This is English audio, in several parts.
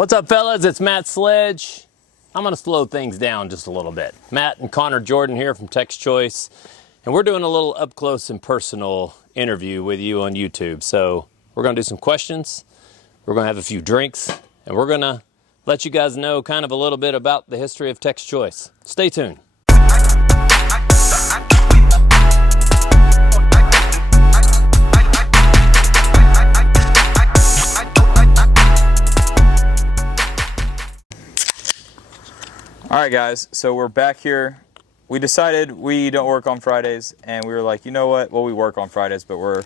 What's up, fellas? It's Matt Sledge. I'm going to slow things down just a little bit. Matt and Connor Jordan here from Text Choice, and we're doing a little up close and personal interview with you on YouTube. So we're going to do some questions, we're going to have a few drinks, and we're going to let you guys know kind of a little bit about the history of Text Choice. Stay tuned. All right, guys, so we're back here. We decided we don't work on Fridays, and we were like, you know what? Well, we work on Fridays, but we're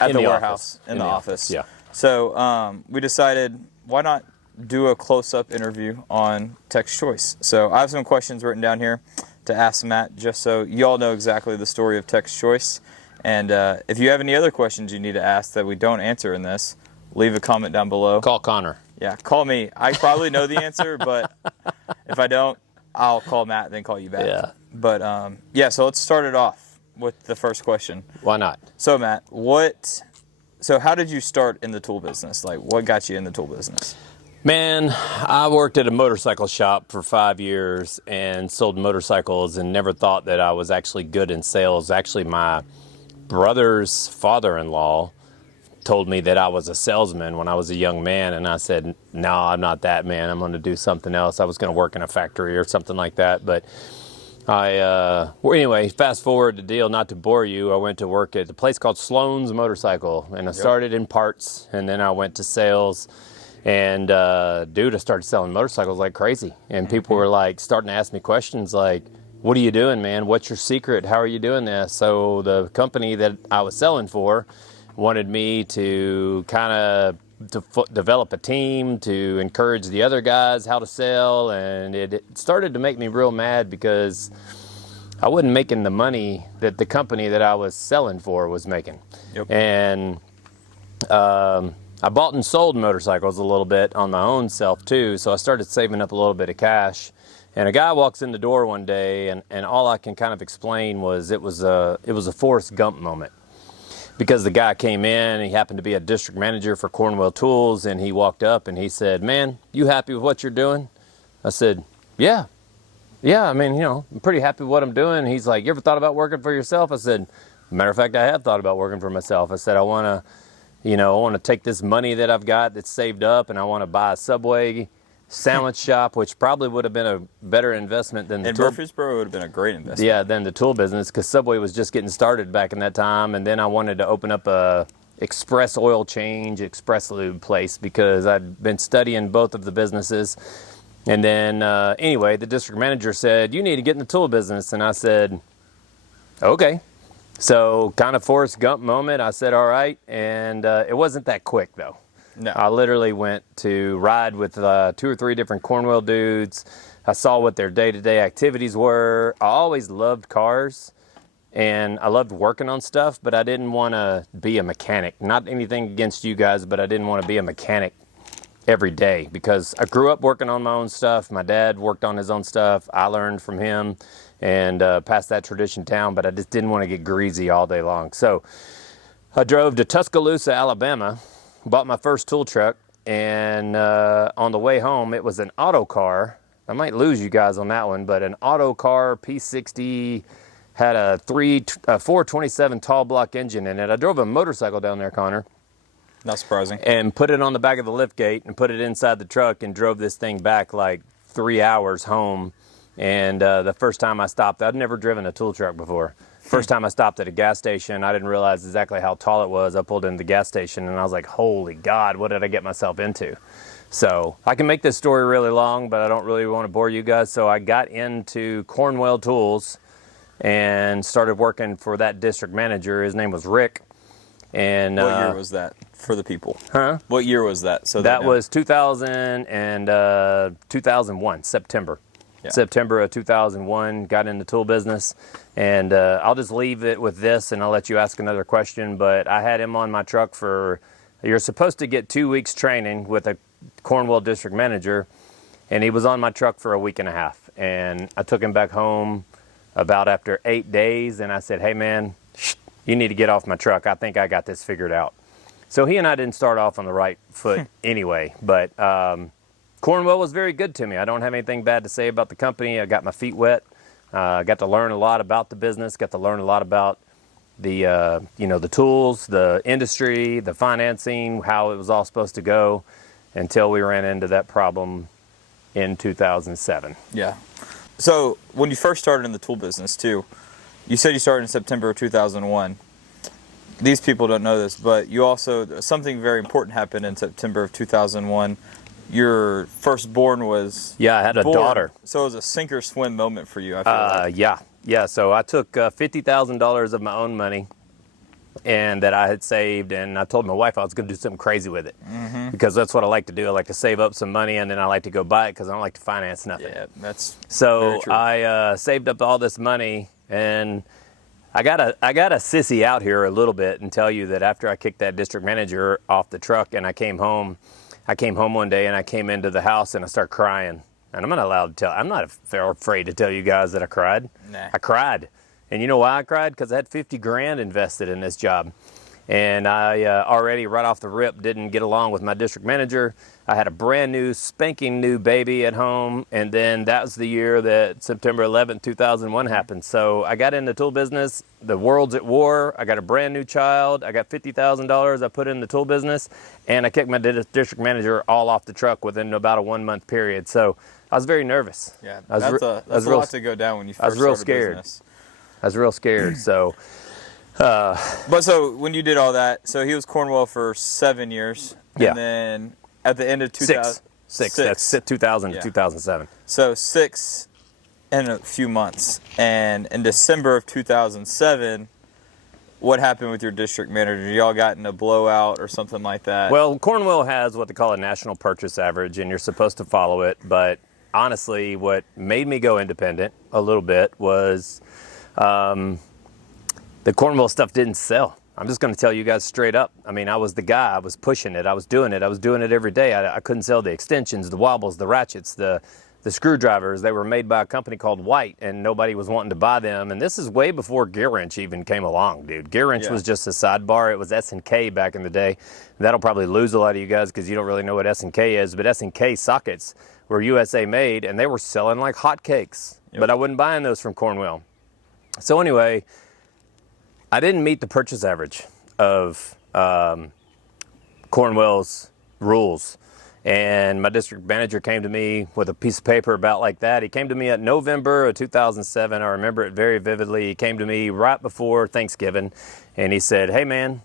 at the warehouse, in the office. Yeah. So we decided, why not do a close-up interview on Text Choice? So I have some questions written down here to ask Matt, just so you all know exactly the story of Text Choice. And if you have any other questions you need to ask that we don't answer in this, leave a comment down below. Call Connor. Yeah, call me. I probably know the answer, but if I don't, I'll call Matt, then call you back. Yeah. But, yeah, so let's start it off with the first question. Why not? So, Matt, so how did you start in the tool business? Like, what got you in the tool business? Man, I worked at a motorcycle shop for 5 years and sold motorcycles and never thought that I was actually good in sales. Actually, my brother's father-in-law told me that I was a salesman when I was a young man, and I said, no, I'm not that, man. I'm going to do something else. I was going to work in a factory or something like that. But well, anyway, fast forward the deal, not to bore you, I went to work at a place called Sloan's Motorcycle, and I started in parts, and then I went to sales, and dude, I started selling motorcycles like crazy, and people were like starting to ask me questions like, what are you doing, man? What's your secret? How are you doing this? So the company that I was selling for wanted me to kind of develop a team to encourage the other guys how to sell, and it started to make me real mad because I wasn't making the money that the company that I was selling for was making. Yep. And I bought and sold motorcycles a little bit on my own self too, so I started saving up a little bit of cash. And a guy walks in the door one day, and all I can kind of explain was it was a Forrest Gump moment. Because the guy came in, and he happened to be a district manager for Cornwell Tools, and he walked up and he said, man, you happy with what you're doing? I said, yeah, I mean, I'm pretty happy with what I'm doing. He's like, you ever thought about working for yourself? I said, matter of fact, I have thought about working for myself. I said, I want to take this money that I've got that's saved up, and I want to buy a Subway sandwich shop, which probably would have been a better investment than the tool. Murfreesboro would have been a great investment. Yeah, than the tool business, because Subway was just getting started back in that time, and then I wanted to open up a express oil change, express lube place, because I'd been studying both of the businesses. And then anyway, the district manager said, you need to get in the tool business, and I said, okay. So kind of Forrest Gump moment, I said, all right, and it wasn't that quick though. No. I literally went to ride with 2 or 3 different Cornwell dudes. I saw what their day-to-day activities were. I always loved cars, and I loved working on stuff, but I didn't want to be a mechanic. Not anything against you guys, but I didn't want to be a mechanic every day because I grew up working on my own stuff. My dad worked on his own stuff. I learned from him and passed that tradition down, but I just didn't want to get greasy all day long. So I drove to Tuscaloosa, Alabama, bought my first tool truck, and on the way home, it was an auto car. I might lose you guys on that one, but an auto car P60 had a 427 tall block engine in it. I drove a motorcycle down there, Connor. Not surprising. And put it on the back of the lift gate and put it inside the truck and drove this thing back like 3 hours home. And the first time I stopped, I'd never driven a tool truck before. First time I stopped at a gas station, I didn't realize exactly how tall it was. I pulled into the gas station and I was like, holy God, what did I get myself into? So I can make this story really long, but I don't really want to bore you guys. So I got into Cornwell Tools and started working for that district manager. His name was Rick. And what year was that for the people? Huh? What year was that? So that was 2000 and 2001, September. Yeah. September of 2001, got in the tool business, and I'll just leave it with this, and I'll let you ask another question, but I had him on my truck for, you're supposed to get 2 weeks training with a Cornwell district manager, and he was on my truck for a week and a half, and I took him back home about after 8 days, and I said, hey man, you need to get off my truck. I think I got this figured out. So he and I didn't start off on the right foot anyway, but Cornwell was very good to me. I don't have anything bad to say about the company. I got my feet wet. Got to learn a lot about the business. Got to learn a lot about the the tools, the industry, the financing, how it was all supposed to go, until we ran into that problem in 2007. Yeah. So when you first started in the tool business too, you said you started in September of 2001. These people don't know this, but you also, something very important happened in September of 2001. Your firstborn was I had a born. daughter. So it was a sink or swim moment for you, I feel like. Yeah. So I took $50,000 of my own money and that I had saved, and I told my wife I was going to do something crazy with it, because that's what I like to do. I like to save up some money, and then I like to go buy it because I don't like to finance nothing. Yeah, that's so very true. I saved up all this money, and I got a sissy out here a little bit and tell you that after I kicked that district manager off the truck and I came home one day and I came into the house and I started crying. And I'm not allowed to tell. I'm not afraid to tell you guys that I cried. Nah. I cried. And you know why I cried? Because I had 50 grand invested in this job. And I already right off the rip didn't get along with my district manager. I had a brand new, spanking new baby at home. And then that was the year that September 11th, 2001 happened. So I got in the tool business. The world's at war. I got a brand new child. I got $50,000 I put in the tool business. And I kicked my district manager all off the truck within about a 1 month period. So I was very nervous. Yeah, that's a lot to go down when you first real started scared. business. I was real scared. So, But so when you did all that, so he was Cornwell for 7 years. Yeah. And then at the end of 2000, six. That's 2000 to 2007. So 6 and a few months. And in December of 2007, what happened with your district manager? Y'all got in a blowout or something like that? Well, Cornwell has what they call a national purchase average, and you're supposed to follow it. But honestly, what made me go independent a little bit was the Cornwell stuff didn't sell. I'm just going to tell you guys straight up. I mean, I was the guy. I was pushing it. I was doing it. I was doing it every day. I couldn't sell the extensions, the wobbles, the ratchets, the screwdrivers. They were made by a company called White, and nobody was wanting to buy them. And this is way before Gear Wrench even came along, dude. Gear Wrench was just a sidebar. It was S&K back in the day. That'll probably lose a lot of you guys because you don't really know what S&K is. But S&K sockets were USA made, and they were selling like hotcakes. Yep. But I wasn't buying those from Cornwell. So anyway, I didn't meet the purchase average of Cornwell's rules. And my district manager came to me with a piece of paper about like that. He came to me at November of 2007. I remember it very vividly. He came to me right before Thanksgiving, and he said, "Hey man,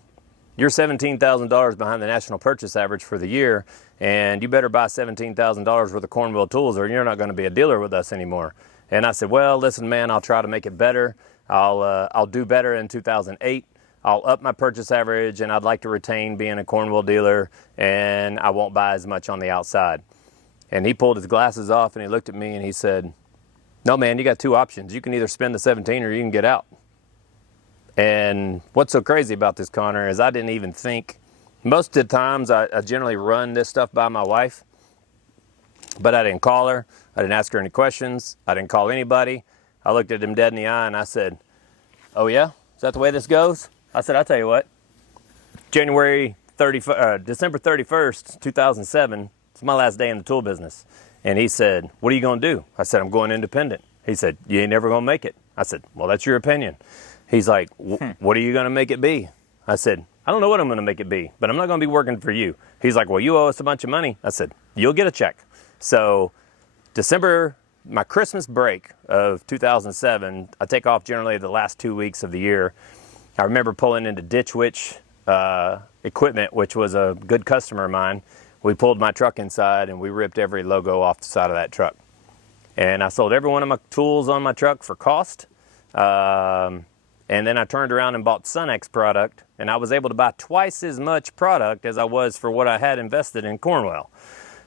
you're $17,000 behind the national purchase average for the year, and you better buy $17,000 worth of Cornwell tools or you're not going to be a dealer with us anymore." And I said, "Well, listen, man, I'll try to make it better. I'll do better in 2008. I'll up my purchase average, and I'd like to retain being a Cornwell dealer, and I won't buy as much on the outside." And he pulled his glasses off, and he looked at me, and he said, "No, man, you got two options. You can either spend the 17 or you can get out." And what's so crazy about this, Connor, is I didn't even think. Most of the times, I generally run this stuff by my wife, but I didn't call her. I didn't ask her any questions. I didn't call anybody. I looked at him dead in the eye, and I said, "Oh, yeah? Is that the way this goes?" I said, "I'll tell you what, December 31st, 2007, it's my last day in the tool business." And he said, "What are you going to do?" I said, "I'm going independent." He said, "You ain't never going to make it." I said, "Well, that's your opinion." He's like, "What are you going to make it be?" I said, "I don't know what I'm going to make it be, but I'm not going to be working for you." He's like, "Well, you owe us a bunch of money." I said, "You'll get a check." So December, my Christmas break of 2007, I take off generally the last 2 weeks of the year. I remember pulling into Ditch Witch Equipment, which was a good customer of mine. We pulled my truck inside and we ripped every logo off the side of that truck. And I sold every one of my tools on my truck for cost. And then I turned around and bought Sunex product, and I was able to buy twice as much product as I was for what I had invested in Cornwell.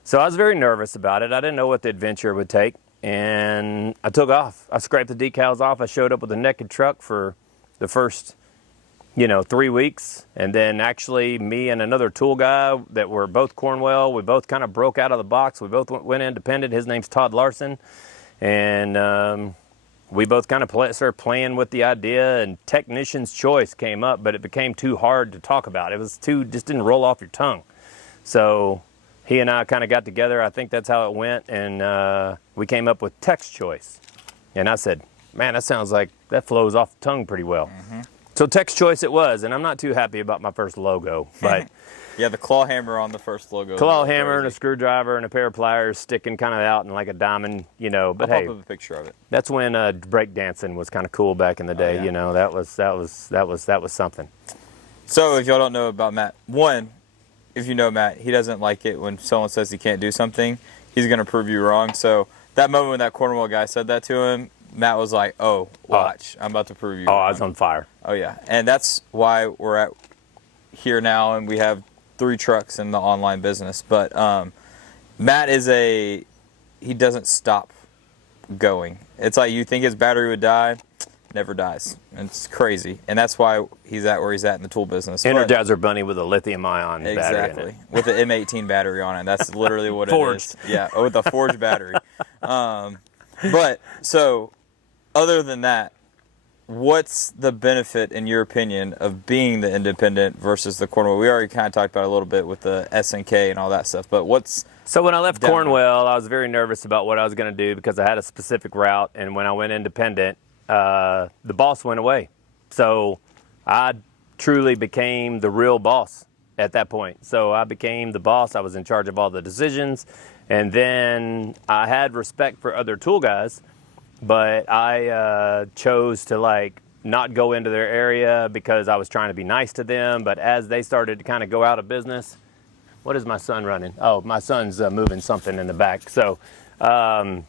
So I was very nervous about it. I didn't know what the adventure would take. And I took off. I scraped the decals off. I showed up with a naked truck for the first 3 weeks. And then actually me and another tool guy that were both Cornwell, we both kind of broke out of the box. We both went independent. His name's Todd Larson. And we both kind of started playing with the idea, and Technician's Choice came up, but it became too hard to talk about. It was just didn't roll off your tongue. So he and I kind of got together. I think that's how it went, and we came up with Text Choice. And I said, man, that sounds like that flows off the tongue pretty well. So Text Choice it was, and I'm not too happy about my first logo, but Yeah, the claw hammer on the first logo. claw hammer and a screwdriver and a pair of pliers sticking kind of out in like a diamond, you know. But I'll hey, pop up a picture of it. that's when breakdancing was kind of cool back in the day. yeah. You know, that was something. So if y'all don't know about Matt, one, if you know Matt, he doesn't like it when someone says he can't do something. He's gonna prove you wrong. So that moment when that Cornwell guy said that to him, Matt was like, "Oh, watch, I'm about to prove you." Oh, wrong. I was on fire. Oh yeah, and that's why we're at here now, and we have 3 trucks in the online business. But Matt he doesn't stop going. It's like you think his battery would die, never dies. It's crazy, and that's why he's at where he's at in the tool business. Energizer Bunny with a lithium-ion battery in Exactly, it. with the M18 battery on it. That's literally what Forged. it is. Yeah, with a forged battery. But so, other than that, what's the benefit, in your opinion, of being the independent versus the Cornwell? We already kind of talked about it a little bit with the SNK and all that stuff, but what's... So when I left down- Cornwell, I was very nervous about what I was going to do because I had a specific route, and when I went independent, the boss went away. So I truly became the real boss at that point. So I became the boss. I was in charge of all the decisions, and then I had respect for other tool guys, but I chose to like not go into their area because I was trying to be nice to them. But as they started to kind of go out of business, what is my son running? Oh, my son's moving something in the back. So as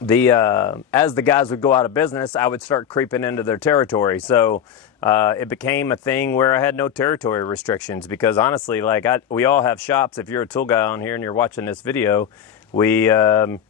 the guys would go out of business, I would start creeping into their territory. So it became a thing where I had no territory restrictions because honestly, like we all have shops. If you're a tool guy on here and you're watching this video, we have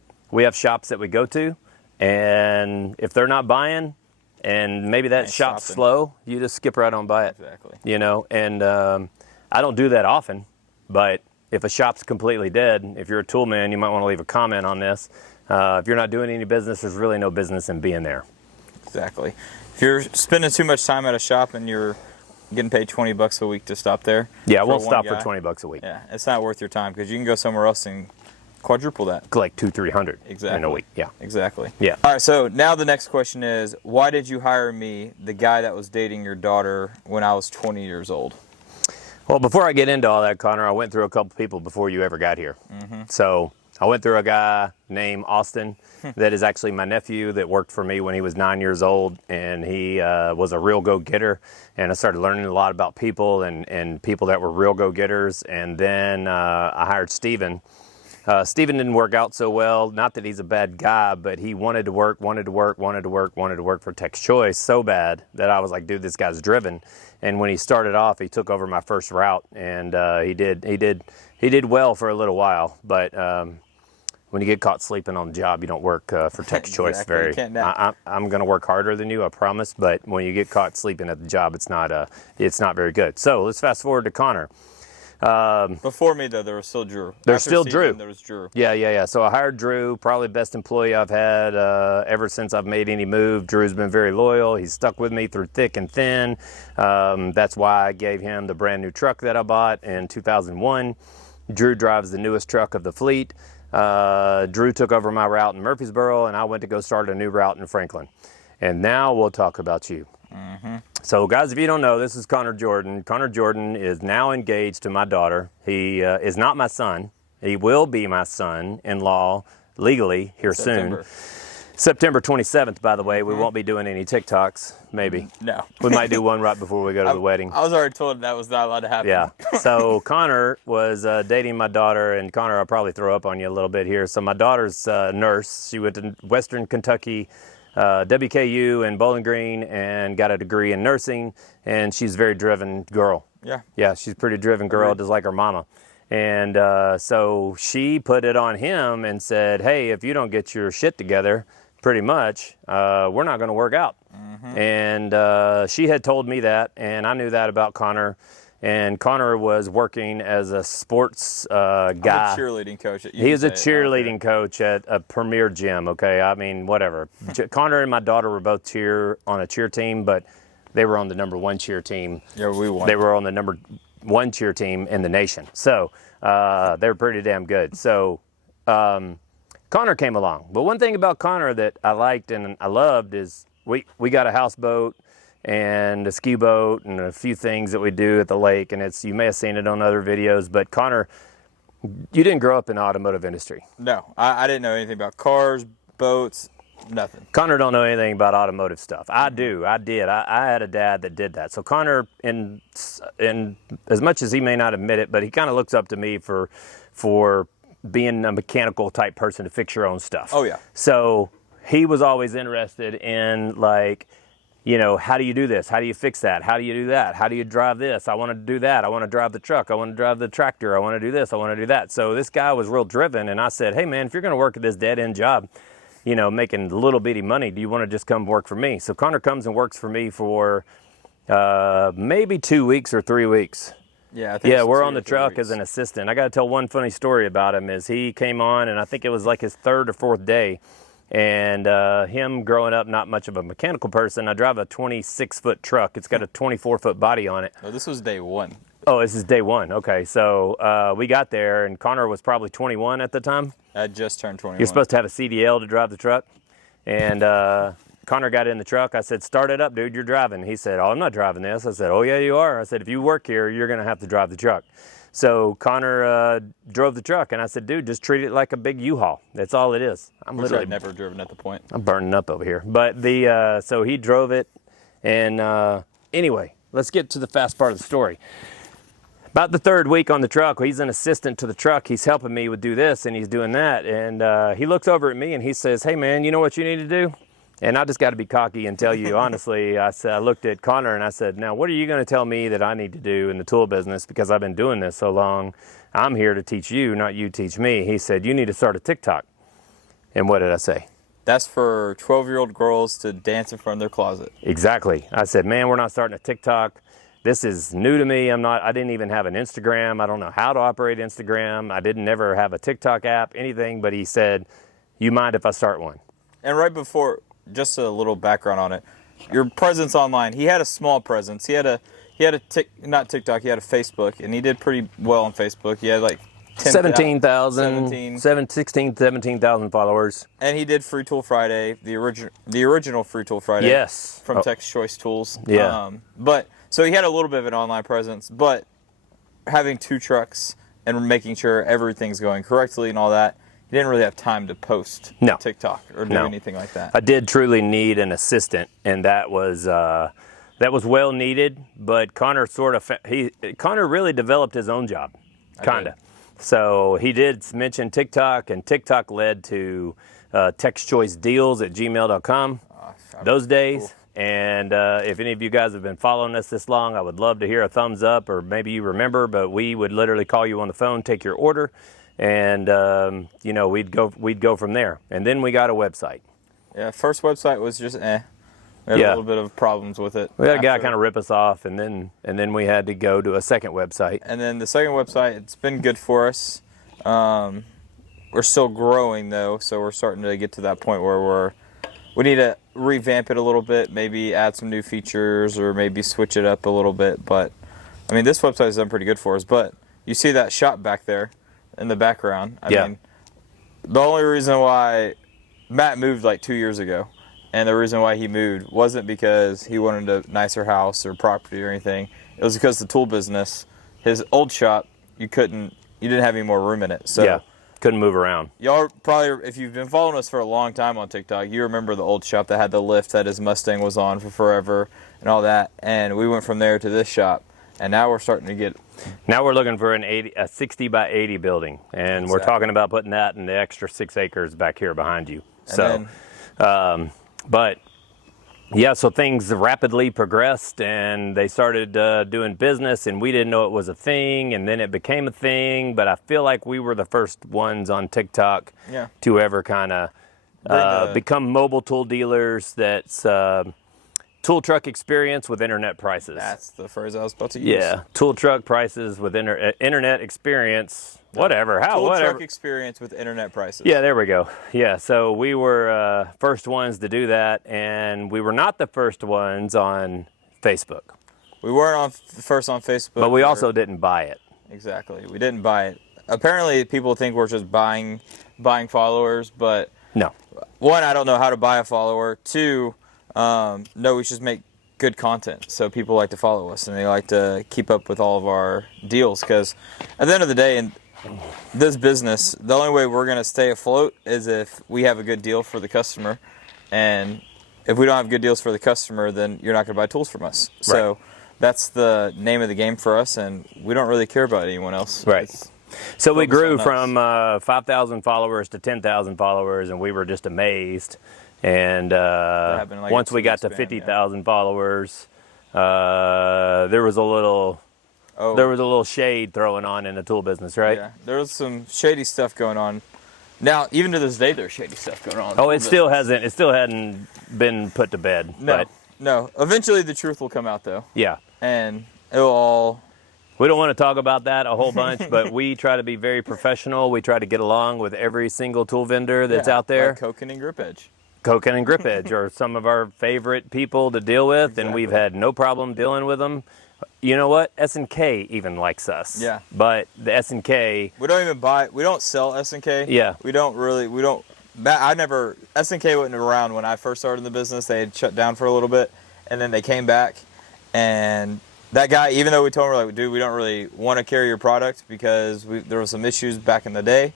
shops that we go to. And if they're not buying, and maybe that shop's slow, you just skip right on by it. Exactly. You know, and I don't do that often, but if a shop's completely dead, if you're a tool man, you might want to leave a comment on this. If you're not doing any business, there's really no business in being there. Exactly. If you're spending too much time at a shop and you're getting paid $20 a week to stop there. Yeah, I won't stop for $20 a week. Yeah, it's not worth your time because you can go somewhere else and quadruple that. Like $200-300 Exactly. in a week. Yeah. Exactly. Yeah. All right, so now the next question is, why did you hire me, the guy that was dating your daughter, when I was 20 years old? Well, before I get into all that, Connor, I went through a couple people before you ever got here. So I went through a guy named Austin that is actually my nephew that worked for me when he was 9 years old, and he was a real go-getter, and I started learning a lot about people and people that were real go-getters, and then I hired Steven. Steven didn't work out so well, not that he's a bad guy, but he wanted to work for Text Choice so bad that I was like, dude, this guy's driven. And when he started off, he took over my first route, and he did well for a little while, but when you get caught sleeping on the job, you don't work for Text Choice very. I'm going to work harder than you, I promise. But when you get caught sleeping at the job, it's not very good. So let's fast forward to Connor. Before me, though, there was still Drew. There's still Drew. There was Drew. Yeah. So I hired Drew, probably the best employee I've had ever since I've made any move. Drew's been very loyal. He's stuck with me through thick and thin. That's why I gave him the brand new truck that I bought in 2001. Drew drives the newest truck of the fleet. Drew took over my route in Murfreesboro, and I went to go start a new route in Franklin. And now we'll talk about you. So, guys, if you don't know, this is Connor Jordan. Connor Jordan is now engaged to my daughter. He is not my son. He will be my son-in-law legally here soon. September 27th, by the way. We won't be doing any TikToks, maybe. No. We might do one right before we go to the wedding. I was already told that was not allowed to happen. Yeah. So Connor was dating my daughter, and Connor, I'll probably throw up on you a little bit here. So my daughter's a nurse. She went to Western Kentucky WKU in Bowling Green and got a degree in nursing, and she's a very driven girl. Yeah, she's a pretty driven girl, just like her mama. And so she put it on him and said, hey, if you don't get your shit together, pretty much, we're not going to work out. And she had told me that, and I knew that about Connor. And Connor was working as a sports guy. I'm a cheerleading coach. He was a cheerleading coach at a premier gym, okay? I mean, whatever. Connor and my daughter were both on a cheer team, but they were on the number 1 cheer team. Yeah, we won. They were on the number one cheer team in the nation. So they're pretty damn good. So Connor came along. But one thing about Connor that I liked and I loved is we got a houseboat and a ski boat and a few things that we do at the lake. And you may have seen it on other videos, but Connor, you didn't grow up in the automotive industry. No, I didn't know anything about cars, boats, nothing. Connor don't know anything about automotive stuff. I do. I did. I had a dad that did that. So Connor, in as much as he may not admit it, but he kind of looks up to me for being a mechanical type person to fix your own stuff. Oh, yeah. So he was always interested in, like, you know, how do you do this? How do you fix that? How do you do that? How do you drive this? I want to do that. I want to drive the truck. I want to drive the tractor. I want to do this. I want to do that. So this guy was real driven. And I said, hey, man, if you're going to work at this dead end job, you know, making little bitty money, do you want to just come work for me? So Connor comes and works for me for maybe 2 weeks or 3 weeks. Yeah, I think yeah, we're on the truck as an assistant. I got to tell one funny story about him. Is he came on, and I think it was like his third or fourth day. And him growing up, not much of a mechanical person. I drive a 26-foot truck. It's got a 24-foot body on it. Oh, this was day one. Oh, this is day one. Okay, so we got there, and Connor was probably 21 at the time. I just turned 21. You're supposed to have a CDL to drive the truck. And Connor got in the truck. I said, start it up, dude. You're driving. He said, oh, I'm not driving this. I said, oh, yeah, you are. I said, if you work here, you're going to have to drive the truck. So Connor drove the truck, and I said, dude, just treat it like a big U-Haul. That's all it is. I've never driven at the point. I'm burning up over here. But so he drove it. And anyway, let's get to the fast part of the story. About the third week on the truck, he's an assistant to the truck. He's helping me with do this, and he's doing that. And he looks over at me, and he says, hey, man, you know what you need to do? And I just got to be cocky and tell you, honestly, I looked at Connor, and I said, now, what are you going to tell me that I need to do in the tool business? Because I've been doing this so long. I'm here to teach you, not you teach me. He said, you need to start a TikTok. And what did I say? That's for 12-year-old girls to dance in front of their closet. Exactly. I said, man, we're not starting a TikTok. This is new to me. I didn't even have an Instagram. I don't know how to operate Instagram. I didn't never have a TikTok app, anything. But he said, you mind if I start one? And right before, just a little background on it, your presence online. He had a small presence. He had a not TikTok. He had a Facebook, and he did pretty well on Facebook. He had like 17,000 followers. And he did Free Tool Friday, the original Free Tool Friday. Yes. From Tex Choice Tools. Yeah. So he had a little bit of an online presence, but having two trucks and making sure everything's going correctly and all that, he didn't really have time to post TikTok or do anything like that. I did truly need an assistant, and that was well needed. But Connor Connor really developed his own job, kinda. So he did mention TikTok, and TikTok led to texchoicedeals@gmail.com those days. Cool. And if any of you guys have been following us this long, I would love to hear a thumbs up, or maybe you remember, but we would literally call you on the phone, take your order, and we'd go from there. And then we got a website. Yeah, first website was just We had a little bit of problems with it. We had a guy kind of rip us off, and then we had to go to a second website. And then the second website, it's been good for us. We're still growing though, so we're starting to get to that point where we need to revamp it a little bit, maybe add some new features, or maybe switch it up a little bit. But I mean, this website has done pretty good for us. But you see that shop back there in the background. I mean, the only reason why Matt moved like 2 years ago, and the reason why he moved wasn't because he wanted a nicer house or property or anything. It was because the tool business, his old shop, you didn't have any more room in it. So couldn't move around. Y'all probably, if you've been following us for a long time on TikTok, you remember the old shop that had the lift that his Mustang was on for forever and all that. And we went from there to this shop, and now we're starting to get. Now we're looking for a 60 by 80 building, and we're talking about putting that in the extra 6 acres back here behind you. So things rapidly progressed, and they started doing business, and we didn't know it was a thing, and then it became a thing. But I feel like we were the first ones on TikTok to ever kind of become mobile tool dealers. That's tool truck experience with internet prices. That's the phrase I was about to use. Yeah, tool truck prices with internet experience. Whatever. Tool truck experience with internet prices. Yeah, there we go. Yeah, so we were first ones to do that, and we were not the first ones on Facebook. We weren't on first on Facebook. But we also didn't buy it. Exactly. We didn't buy it. Apparently, people think we're just buying followers, but No. one, I don't know how to buy a follower. Two, no, we just make good content, so people like to follow us and they like to keep up with all of our deals. Because at the end of the day, in this business, the only way we're gonna stay afloat is if we have a good deal for the customer, and if we don't have good deals for the customer, then you're not gonna buy tools from us. Right. So that's the name of the game for us, and we don't really care about anyone else. Right. So we grew on us. from 5,000 followers to 10,000 followers, and we were just amazed. And happened in like once a we got to two-week span, 50,000 followers, there was a little shade thrown on in the tool business, right? Yeah, there was some shady stuff going on. Now, even to this day, there's shady stuff going on. Oh, it still hadn't been put to bed. No, But no. Eventually, the truth will come out, though, yeah. and it'll all. We don't want to talk about that a whole bunch, but we try to be very professional. We try to get along with every single tool vendor that's out there. Like Koken and Grip Edge. Koken and Grip Edge are some of our favorite people to deal with, and we've had no problem dealing with them. You know what? S&K even likes us. Yeah. But the S&K... We don't sell S&K. Yeah. S&K wasn't around when I first started in the business. They had shut down for a little bit, and then they came back, and that guy, even though we told him, we're like, dude, we don't really want to carry your product because there was some issues back in the day.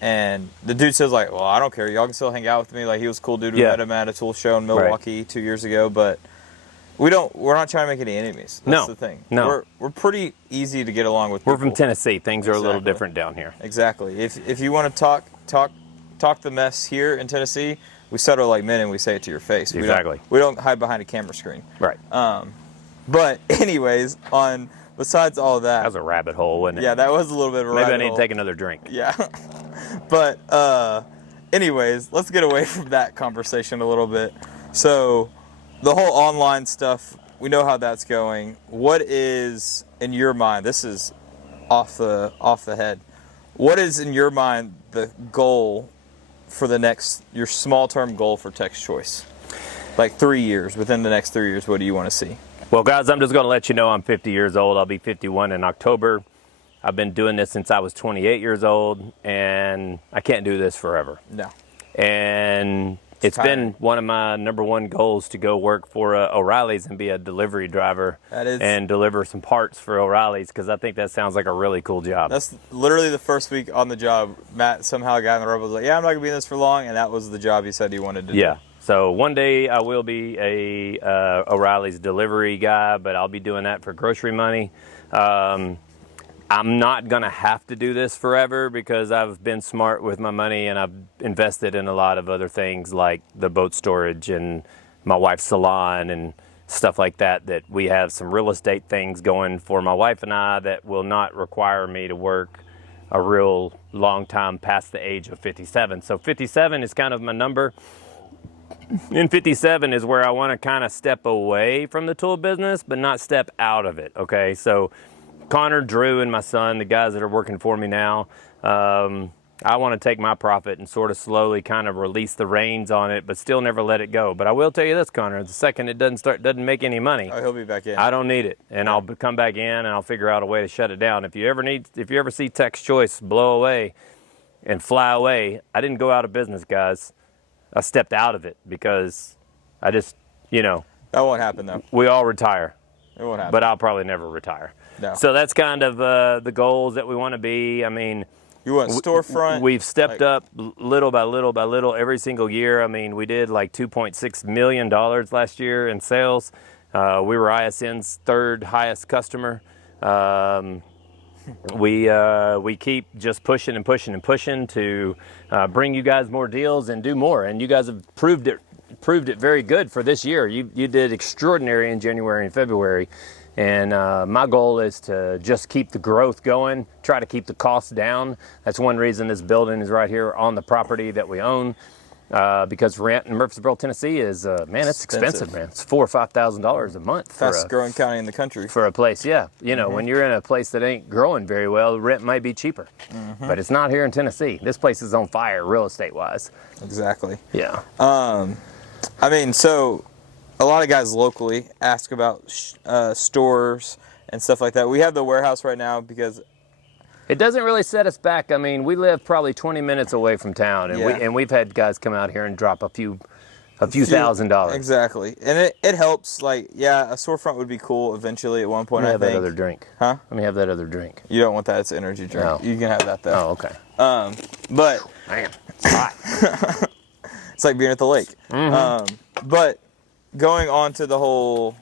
And the dude says, like, well, I don't care. Y'all can still hang out with me. Like, he was a cool dude. We met him at a tool show in Milwaukee 2 years ago. But we're not trying to make any enemies. That's the thing. No. We're pretty easy to get along with people. We're from Tennessee. Things are a little different down here. Exactly. If you want to talk the mess here in Tennessee, we settle like men and we say it to your face. Exactly. We don't hide behind a camera screen. Right. But anyways, besides all that. That was a rabbit hole, wasn't it? Yeah, that was a little bit of a rabbit hole. Maybe I need to take another drink. Yeah. But anyways, let's get away from that conversation a little bit. So the whole online stuff, we know how that's going. What is in your mind? This is off the head. What is in your mind the goal for your small term goal for Tech's Choice? Like 3 years, within the next 3 years, what do you want to see? Well, guys, I'm just going to let you know I'm 50 years old. I'll be 51 in October. I've been doing this since I was 28 years old, and I can't do this forever. No. And it's been one of my number one goals to go work for O'Reilly's and be a delivery driver and deliver some parts for O'Reilly's, because I think that sounds like a really cool job. That's literally the first week on the job. Matt somehow got in the rubber, was like, yeah, I'm not going to be in this for long, and that was the job he said he wanted to do. Yeah. So one day I will be a O'Reilly's delivery guy, but I'll be doing that for grocery money. I'm not going to have to do this forever because I've been smart with my money and I've invested in a lot of other things like the boat storage and my wife's salon and stuff like that, that we have some real estate things going for my wife and I that will not require me to work a real long time past the age of 57. So 57 is kind of my number. And 57 is where I want to kind of step away from the tool business, but not step out of it, okay? So Connor, Drew, and my son, the guys that are working for me now, I want to take my profit and sort of slowly kind of release the reins on it, but still never let it go. But I will tell you this, Connor, the second it doesn't make any money, he'll be back in. I don't need it, and I'll come back in and I'll figure out a way to shut it down. If you ever see Tech's Choice blow away and fly away, I didn't go out of business, guys. I stepped out of it because I just, That won't happen, though. We all retire. It won't happen. But I'll probably never retire. No. So that's kind of the goals that we want to be. I mean, you want storefront? We've stepped up little by little by little every single year. I mean, we did like $2.6 million last year in sales. We were ISN's third highest customer. We keep just pushing and pushing and pushing to bring you guys more deals and do more. And you guys have proved it very good for this year. You did extraordinary in January and February. And my goal is to just keep the growth going, try to keep the costs down. That's one reason this building is right here on the property that we own. Because rent in Murfreesboro, Tennessee is, it's expensive, man. It's $4,000 or $5,000 a month. Fastest growing county in the country. For a place, yeah. When you're in a place that ain't growing very well, rent might be cheaper. Mm-hmm. But it's not here in Tennessee. This place is on fire, real estate-wise. Exactly. Yeah. So a lot of guys locally ask about stores and stuff like that. We have the warehouse right now because it doesn't really set us back. I mean, we live probably 20 minutes away from town, and Yeah. we've had guys come out here and drop a few $1,000. Exactly, and it helps. Like, yeah, a storefront would be cool eventually at one point. Let me I have think. that other drink. Huh? Let me have that other drink. You don't want that? It's an energy drink. No. You can have that though. Oh, okay. But Man, it's hot. it's like being at the lake. But going on to the whole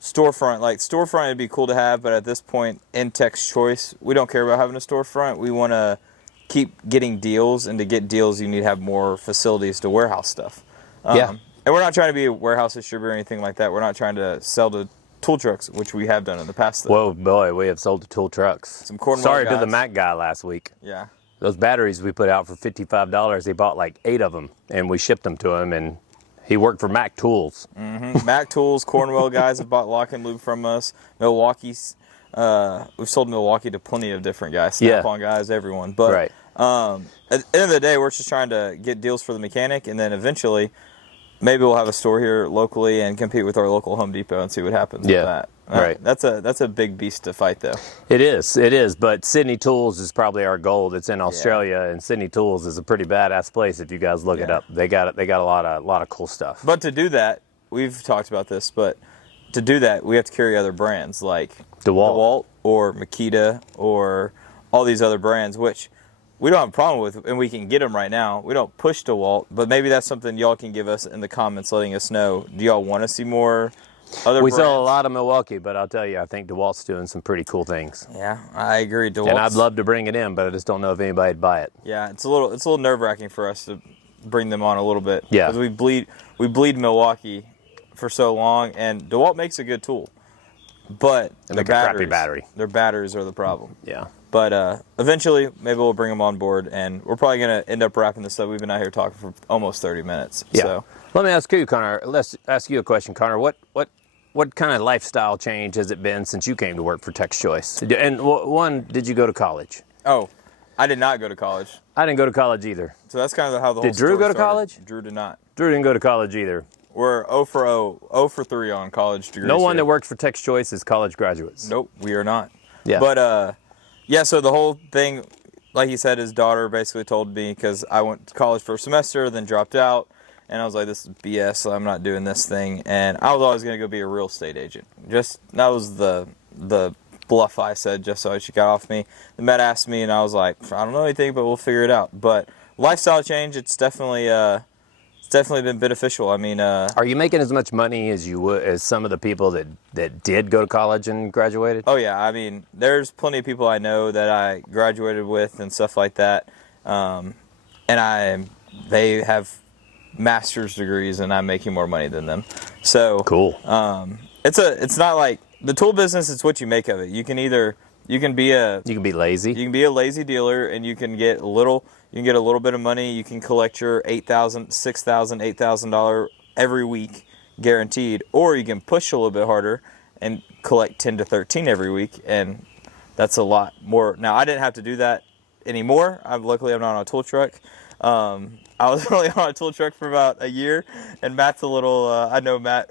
storefront, like storefront would be cool to have, but at this point in Tech's Choice, we don't care about having a storefront. We want to keep getting deals, and to get deals, you need to have more facilities to warehouse stuff. Yeah. And we're not trying to be a warehouse distributor or anything like that. We're not trying to sell to tool trucks, which we have done in the past. Whoa, boy, we have sold to tool trucks. Some Cornwell Sorry to the guys. Mac guy last week. Yeah. Those batteries we put out for $55, he bought like 8 of them, and we shipped them to him, and he worked for Mac Tools. Mac Tools, Cornwell guys have bought lock and lube from us. Milwaukee's, we've sold Milwaukee to plenty of different guys, Snap-on guys, everyone. But Right. at the end of the day, we're just trying to get deals for the mechanic, and then eventually maybe we'll have a store here locally and compete with our local Home Depot and see what happens with that. Right. That's a big beast to fight, though. It is. But Sydney Tools is probably our goal. That's in Australia, and Sydney Tools is a pretty badass place if you guys look it up. They got a lot of cool stuff. But to do that, we've talked about this, but to do that, we have to carry other brands like DeWalt or Makita or all these other brands, which we don't have a problem with, and we can get them right now. We don't push DeWalt, but maybe that's something y'all can give us in the comments, letting us know. Do y'all want to see more other We brands? sell a lot of Milwaukee, but I'll tell you, I think DeWalt's doing some pretty cool things. Yeah, I agree. DeWalt. And I'd love to bring it in, but I just don't know if anybody'd buy it. Yeah, it's a little nerve-wracking for us to bring them on a little bit. Yeah. Because we bleed Milwaukee for so long, and DeWalt makes a good tool, but They make a crappy battery. Their batteries are the problem. Yeah. But eventually, maybe we'll bring them on board, and we're probably going to end up wrapping this up. We've been out here talking for almost 30 minutes. Yeah. So. Let me ask you, Connor. Let's ask you a question, Connor. What kind of lifestyle change has it been since you came to work for Tech's Choice? And one, did you go to college? Oh, I did not go to college. I didn't go to college either. So that's kind of how the whole Did Drew story go to started. college? Drew did not. Drew didn't go to college either. We're 0 for 3 on college degrees. No one here. that works for Tech's Choice is college graduates. Nope, we are not. Yeah. But yeah, so the whole thing, like he said, his daughter basically told me, because I went to college for a semester, then dropped out, and I was like, this is BS, so I'm not doing this thing. And I was always going to go be a real estate agent. That was the bluff I said, just so she got off me. The Met asked me, and I was like, I don't know anything, but we'll figure it out. But lifestyle change, it's definitely been beneficial. I mean, Are you making as much money as you would as some of the people that did go to college and graduated? oh yeah, I mean, there's plenty of people I know that I graduated with and stuff like that, and they have master's degrees, and I'm making more money than them. So Cool. it's not like the tool business. It's what you make of it. You can be lazy. You can be a lazy dealer, and you can get a little bit of money. You can collect your $8,000, $6,000, $8,000 every week, guaranteed. Or you can push a little bit harder and collect 10 to 13 every week, and that's a lot more. Now, I didn't have to do that anymore. Luckily, I'm not on a tool truck. I was only on a tool truck for about a year, and Matt's a little. I know Matt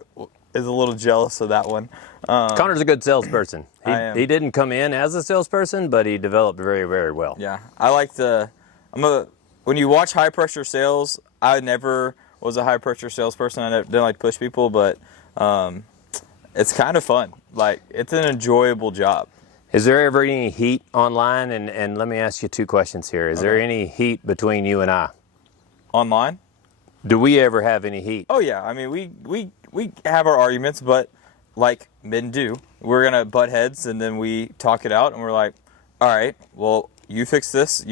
is a little jealous of that one. Connor's a good salesperson. I am. He didn't come in as a salesperson, but he developed very, very well. Yeah, I like to. When you watch high pressure sales, I never was a high pressure salesperson. I didn't like to push people, but it's kind of fun. Like, it's an enjoyable job. Is there ever any heat online? And let me ask you 2 questions here. Is there any heat between you and I? Online? Do we ever have any heat? Oh yeah, I mean we have our arguments, but like men do, we're gonna butt heads, and then we talk it out, and we're like, all right, well, you fix this,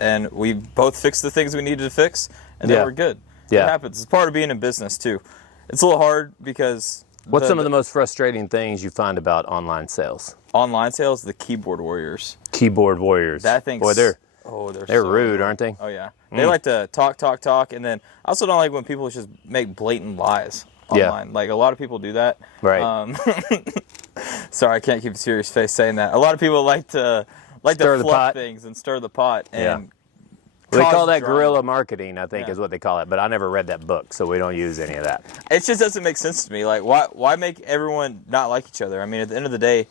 and we both fix the things we needed to fix, and then we're good. Yeah. It happens. It's part of being in business too. It's a little hard because What's some of the most frustrating things you find about online sales? online sales, the keyboard warriors. Keyboard warriors. That thing's Boy, they're so rude, aren't they? Oh yeah, they like to talk, and then I also don't like when people just make blatant lies online. Like, a lot of people do that. Right. Sorry, I can't keep a serious face saying that. A lot of people like to Stir the fluff pot. things and stir the pot, and They call that drama. guerrilla marketing, I think, Yeah. is what they call it. But I never read that book, so we don't use any of that. It just doesn't make sense to me. Like, why make everyone not like each other? I mean, at the end of the day,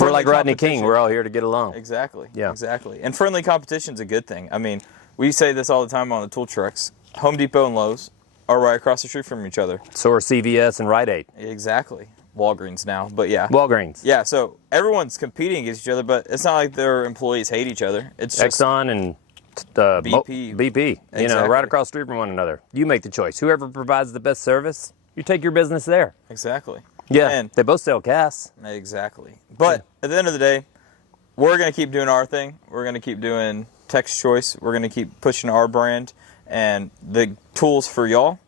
We're like Rodney competition- King. We're all here to get along. Exactly. Yeah. Exactly. And friendly competition's a good thing. I mean, we say this all the time on the tool trucks. Home Depot and Lowe's are right across the street from each other. So are CVS and Rite Aid. Exactly. Walgreens now, but yeah. Walgreens. Yeah, so everyone's competing against each other, but it's not like their employees hate each other. It's just Exxon and BP. BP. You know, Exactly. right across the street from one another. You make the choice. Whoever provides the best service, you take your business there. exactly. Yeah, And they both sell gas. exactly. But at the end of the day, we're going to keep doing our thing. We're going to keep doing Tech's Choice. We're going to keep pushing our brand and the tools for y'all.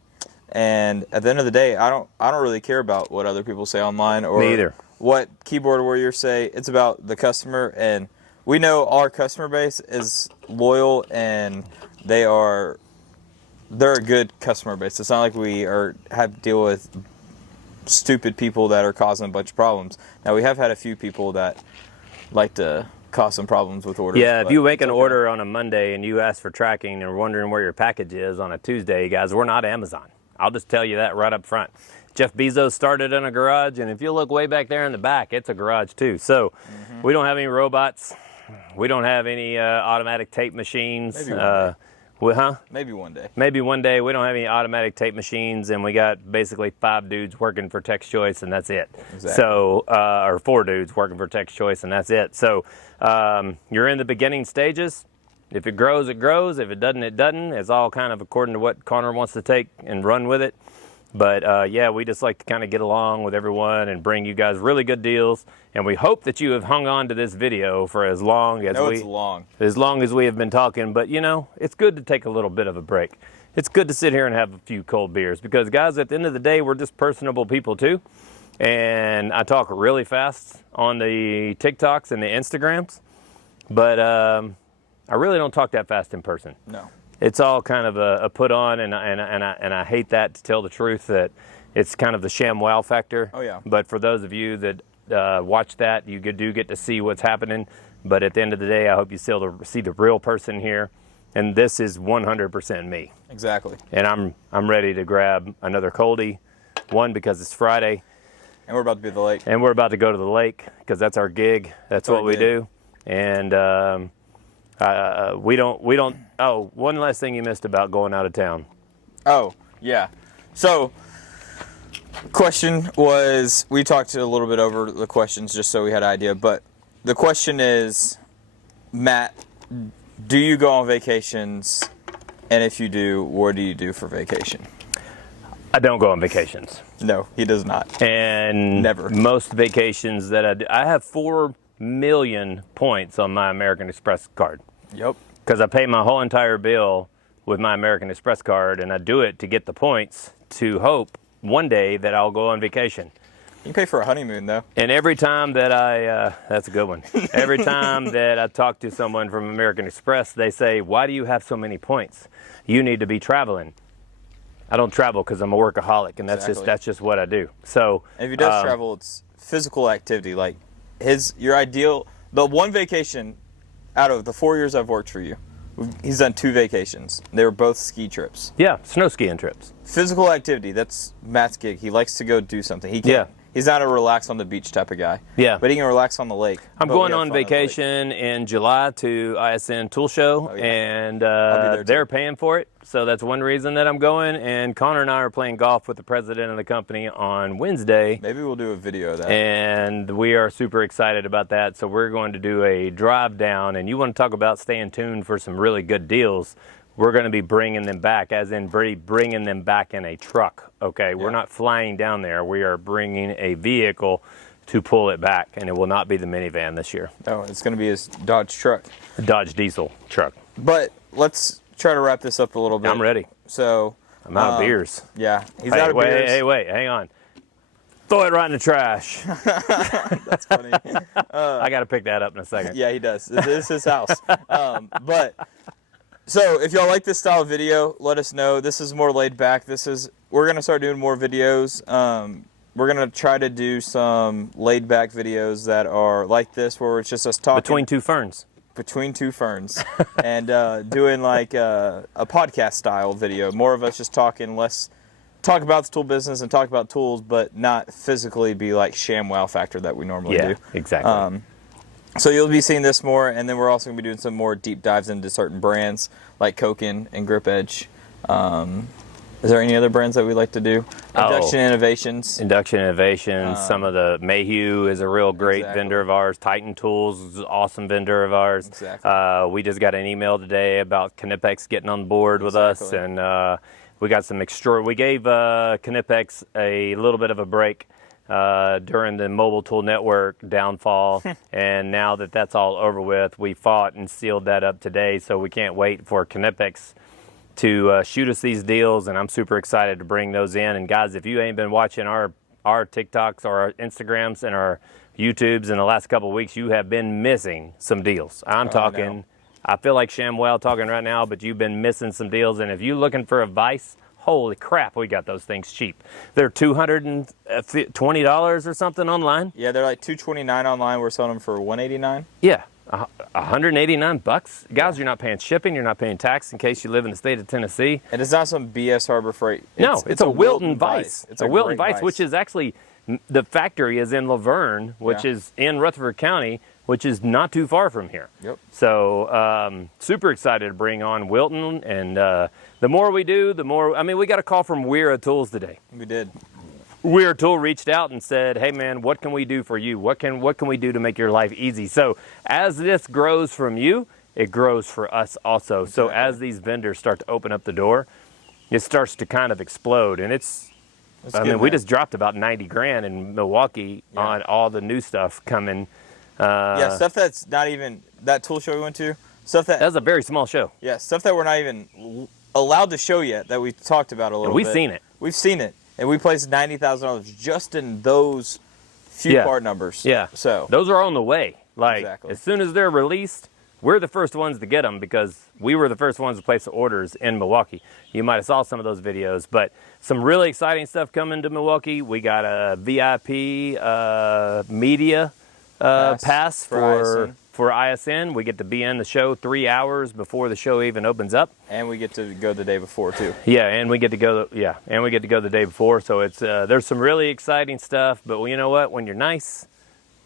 And at the end of the day, I don't really care about what other people say online or Me either. what keyboard warriors say. It's about the customer, and we know our customer base is loyal, and they're a good customer base. It's not like we have to deal with stupid people that are causing a bunch of problems. Now, we have had a few people that like to cause some problems with orders. Yeah, if but you make it's an okay. order on a Monday and you ask for tracking and are wondering where your package is on a Tuesday, guys, we're not Amazon. I'll just tell you that right up front. Jeff Bezos started in a garage, and if you look way back there in the back, it's a garage too. So we don't have any robots. We don't have any automatic tape machines. Maybe one day. Maybe one day. Maybe one day. We don't have any automatic tape machines, and we got basically 5 dudes working for Tech's Choice, and that's it. Exactly. So, or 4 dudes working for Tech's Choice, and that's it. So, you're in the beginning stages. If it grows, it grows. If it doesn't, it doesn't. It's all kind of according to what Connor wants to take and run with it. But yeah, we just like to kind of get along with everyone and bring you guys really good deals. And we hope that you have hung on to this video for as long as It's long. as long as we have been talking. But you know, it's good to take a little bit of a break. It's good to sit here and have a few cold beers because, guys, at the end of the day, we're just personable people too. And I talk really fast on the TikToks and the Instagrams, but I really don't talk that fast in person. No. It's all kind of a put on, and I hate that, to tell the truth, that it's kind of the sham wow factor. Oh, yeah. But for those of you that watch that, you do get to see what's happening. But at the end of the day, I hope you still see the real person here. And this is 100% me. Exactly. And I'm ready to grab another coldie. One, because it's Friday, And we're about to be at the lake. and we're about to go to the lake because that's our gig. That's our what we gig. do. And we don't. Oh, one last thing you missed about going out of town. Oh, yeah. So, question was, we talked a little bit over the questions just so we had an idea, but the question is, Matt, do you go on vacations? And if you do, what do you do for vacation? I don't go on vacations. No, he does not. And Never. most vacations that I do, I have 4 million points on my American Express card Yep. because I pay my whole entire bill with my American Express card, and I do it to get the points to hope one day that I'll go on vacation. You can pay for a honeymoon, though. And every time that that's a good one. Every time that I talk to someone from American Express, they say, "Why do you have so many points? You need to be traveling." I don't travel because I'm a workaholic, and Exactly. that's just what I do. So And if he does travel, it's physical activity. Like your ideal, the one vacation out of the 4 years I've worked for you, he's done 2 vacations. They were both ski trips. yeah, snow skiing trips. Physical activity, that's Matt's gig. He likes to go do something. He can't, Yeah. He's not a relax on the beach type of guy. Yeah. But he can relax on the lake. I'm But we going have on fun the lake. vacation in July to ISN Tool Show, Oh, yeah. and be there, too. they're paying for it. So that's one reason that I'm going. And Connor and I are playing golf with the president of the company on Wednesday. Maybe we'll do a video of that. And we are super excited about that. So we're going to do a drive down. And you want to talk about staying tuned for some really good deals. We're going to be bringing them back, as in bringing them back in a truck. Okay, we're not flying down there. We are bringing a vehicle to pull it back. And it will not be the minivan this year. Oh, it's going to be his Dodge truck. A Dodge diesel truck. But let's try to wrap this up a little bit. I'm ready. So, I'm out of beers. yeah, he's Hey, out of beers. wait, hang on. Throw it right in the trash. That's funny. I got to pick that up in a second. Yeah, he does. This is his house. But so if y'all like this style of video, let us know. This is more laid back. We're gonna start doing more videos. We're gonna try to do some laid back videos that are like this, where it's just us talking. Between two ferns. between two ferns and doing like a podcast style video. More of us just talking, less talk about the tool business and talk about tools, but not physically be like ShamWow Factor that we normally do. Exactly. So you'll be seeing this more, and then we're also going to be doing some more deep dives into certain brands like Koken and Grip Edge. Is there any other brands that we like to do? Induction Innovations. Induction Innovations. Some of the Mayhew is a real great vendor of ours. Titan Tools is an awesome vendor of ours. Exactly. We just got an email today about Knipex getting on board with us, and we got some we gave Knipex a little bit of a break during the mobile tool network downfall, and now that that's all over with, we fought and sealed that up today, so we can't wait for Knipex to shoot us these deals, and I'm super excited to bring those in. And guys, if you ain't been watching our TikToks or our Instagrams and our YouTubes in the last couple of weeks, you have been missing some deals. I'm talking, I feel like ShamWow talking right now, but you've been missing some deals, and if you're looking for advice, holy crap, we got those things cheap. They're $220 or something online. Yeah, they're like $229 online. We're selling them for $189. Yeah, $189. Guys, you're not paying shipping. You're not paying tax in case you live in the state of Tennessee. And it's not some BS Harbor Freight. It's a Wilton Vice. It's a Wilton Vice, which is actually, the factory is in Laverne, which is in Rutherford County, which is not too far from here. Yep. So super excited to bring on Wilton, and the more we do, the more. I mean, we got a call from Weira Tools today. We did. Weira Tool reached out and said, "Hey man, what can we do for you? What can we do to make your life easy?" So as this grows from you, it grows for us also. Exactly. So as these vendors start to open up the door, it starts to kind of explode, and we just dropped about 90 grand in Milwaukee on all the new stuff coming. Stuff that's not even that tool show we went to. That's a very small show. Yeah, stuff that we're not even allowed to show yet that we talked about a little bit. We've seen it. We've seen it. And we placed $90,000 just in those few part numbers. Yeah. So those are on the way. Like as soon as they're released, we're the first ones to get them because we were the first ones to place the orders in Milwaukee. You might have saw some of those videos, but some really exciting stuff coming to Milwaukee. We got a VIP media pass for ISN. We get to be in the show 3 hours before the show even opens up, and we get to go the day before too. Yeah, and we get to go. The day before. So it's there's some really exciting stuff. But you know what? When you're nice,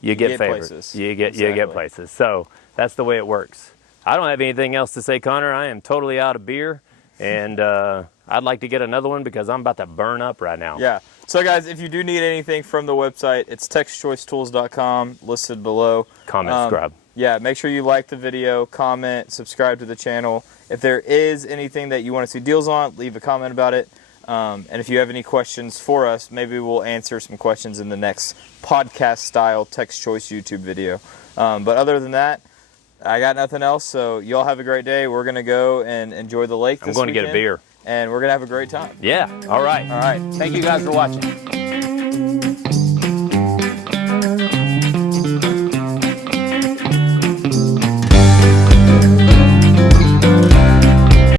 you get favorites. Places. You get places. So that's the way it works. I don't have anything else to say, Connor. I am totally out of beer, and I'd like to get another one because I'm about to burn up right now. Yeah. So guys, if you do need anything from the website, it's texchoicetools.com, listed below. Comment, subscribe. Yeah, make sure you like the video, comment, subscribe to the channel. If there is anything that you want to see deals on, leave a comment about it. And if you have any questions for us, maybe we'll answer some questions in the next podcast-style Tex Choice YouTube video. But other than that, I got nothing else, so y'all have a great day. We're going to go and enjoy the lake this weekend. I'm going to get a beer. And we're going to have a great time. Yeah, all right. All right. Thank you guys for watching.